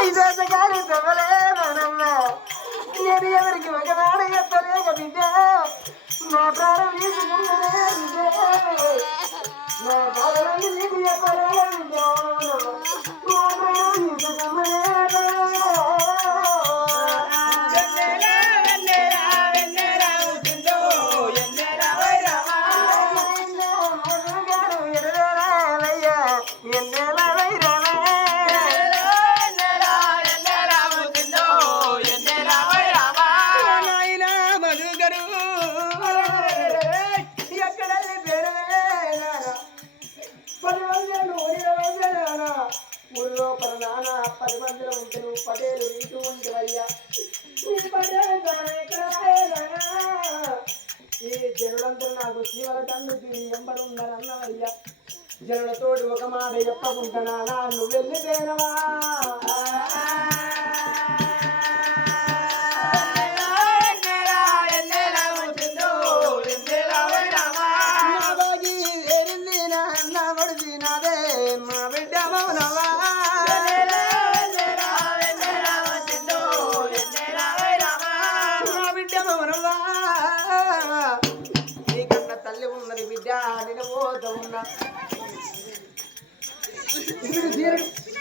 ఐదో గాలి తవ్వలేనమ్మా నేను ఎవరికి ఒకనాడు చెప్పలేక బిడ్డ. మా ప్రాణం తీసుకున్నదే పది మందిలో ఉంటే నువ్వు పటేలు నీకు ఉంటావయ్యా. నీ పటేలు తాను ఎక్కడ రాయలేనా? ఈ జనులందరూ నాకు శివల కన్నుకి ఎంబడి ఉన్నారు జనులతోటి ఒక మాట చెప్పకుంటున్నా నువ్వు వెళ్ళిపోయినవా మా బిడ్డ మౌనవా నీకన్న తల్లి ఉన్నది బిడ్డ నిన్న పోతా ఉన్నా.